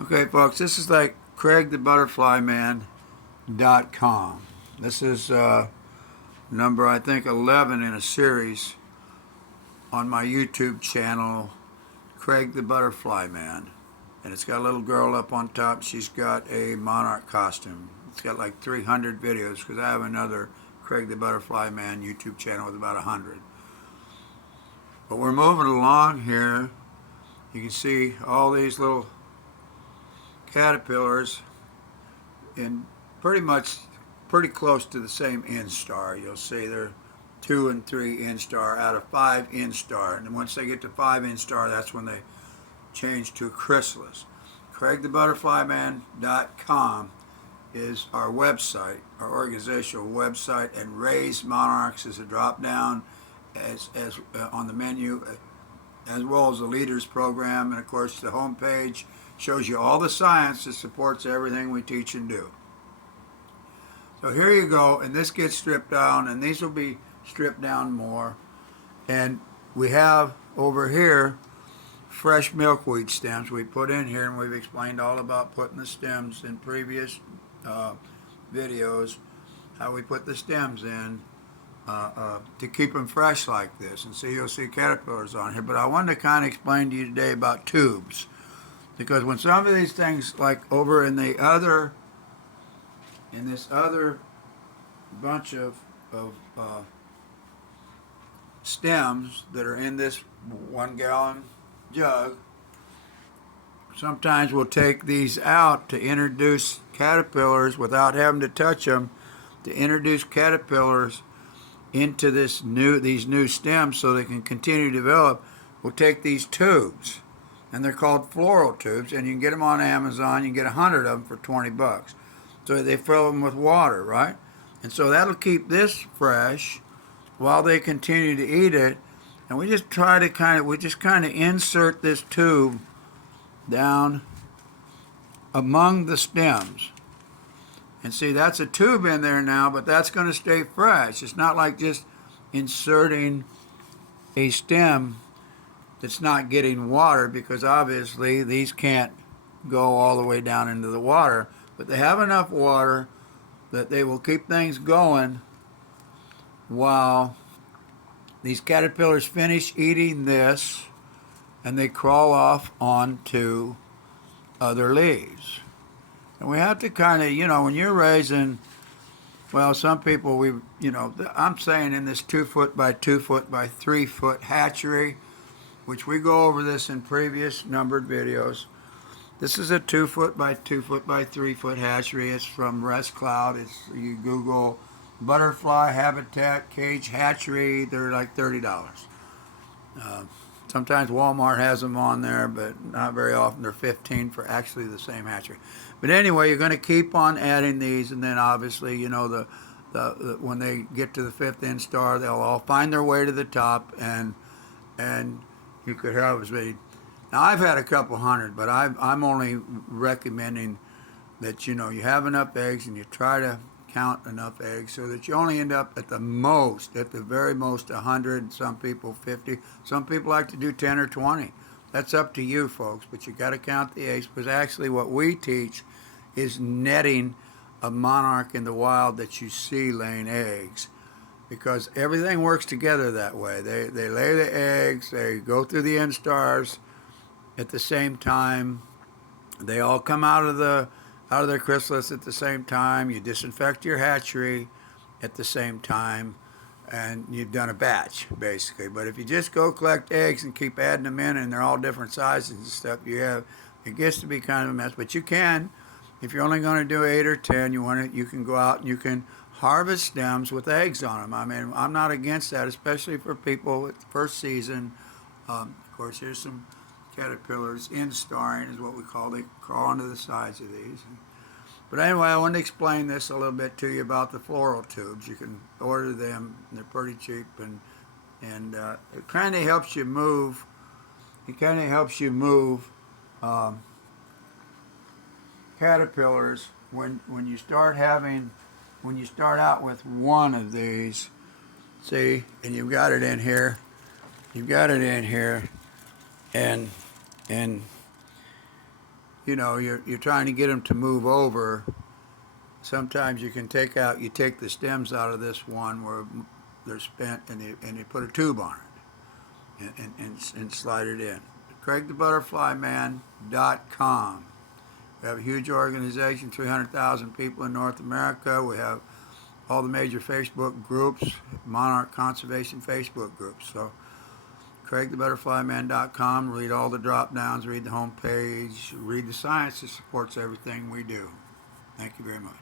Okay, folks, this is like CraigTheButterflyMan.com. This is number, I think, 11 in a series on my YouTube channel, Craig the Butterfly Man. And it's got a little girl up on top. She's got a monarch costume. It's got like 300 videos because I have another Craig the Butterfly Man YouTube channel with about 100. But we're moving along here. You can see all these little caterpillars in pretty close to the same instar. You'll see they're 2 and 3 instar out of 5 instar, and once they get to 5 instar, that's when they change to a chrysalis. CraigTheButterflyMan.com is our website, our organizational website, and Raise Monarchs is a drop down as on the menu, as well as the Leaders Program, and of course the homepage shows you all the science that supports everything we teach and do. So here you go, and this gets stripped down, and these will be stripped down more. And we have over here fresh milkweed stems we put in here, and we've explained all about putting the stems in previous videos, how we put the stems in to keep them fresh like this. And see, you'll see caterpillars on here, but I wanted to kind of explain to you today about tubes, because when some of these things, like over in this other bunch of stems that are in this 1-gallon jug, sometimes we'll take these out to introduce caterpillars without having to touch them, to introduce caterpillars into these new stems so they can continue to develop. We'll take these tubes, and they're called floral tubes, and you can get them on Amazon. You can get 100 of them for 20 bucks. So they fill them with water, right? And so that'll keep this fresh while they continue to eat it. And we just kind of insert this tube down among the stems. And see, that's a tube in there now, but that's going to stay fresh. It's not like just inserting a stem that's not getting water, because obviously these can't go all the way down into the water, but they have enough water that they will keep things going while these caterpillars finish eating this and they crawl off onto other leaves. And we have to kind of, when you're raising, well, some people, I'm saying in this 2 foot by 2 foot by 3 foot hatchery, which we go over this in previous numbered videos. This is a 2 foot by 2 foot by 3 foot hatchery. It's from Rest Cloud. You Google butterfly habitat cage hatchery. They're like $30. Sometimes Walmart has them on there, but not very often. They're $15 for actually the same hatchery. But anyway, you're going to keep on adding these, and then obviously, when they get to the 5th instar, they'll all find their way to the top, and you could have as many. Now, I've had a couple hundred, but I'm only recommending that, you have enough eggs, and you try to count enough eggs so that you only end up at the very most, 100, some people 50. Some people like to do 10 or 20. That's up to you, folks, but you got to count the eggs, because actually what we teach is netting a monarch in the wild that you see laying eggs, because everything works together that way. They lay the eggs, they go through the instars at the same time, they all come out of their chrysalis at the same time. You disinfect your hatchery at the same time, and you've done a batch, basically. But if you just go collect eggs and keep adding them in, and they're all different sizes and stuff, it gets to be kind of a mess. But you can, if you're only going to do 8 or 10, you can go out and you can harvest stems with eggs on them. I mean, I'm not against that, especially for people with the first season. Of course, here's some caterpillars. Instarring is what we call. They crawl onto the sides of these. But anyway, I want to explain this a little bit to you about the floral tubes. You can order them. They're pretty cheap, and it kind of helps you move. It kind of helps you move caterpillars when you start out with one of these. See, and you've got it in here. You've got it in here, and you know, you're trying to get them to move over. Sometimes you can take the stems out of this one where they're spent, and you put a tube on it and slide it in. CraigTheButterflyMan.com. We have a huge organization, 300,000 people in North America. We have all the major Facebook groups, monarch conservation Facebook groups. So CraigTheButterflyMan.com. Read all the drop downs, read the home page, read the science that supports everything we do. Thank you very much.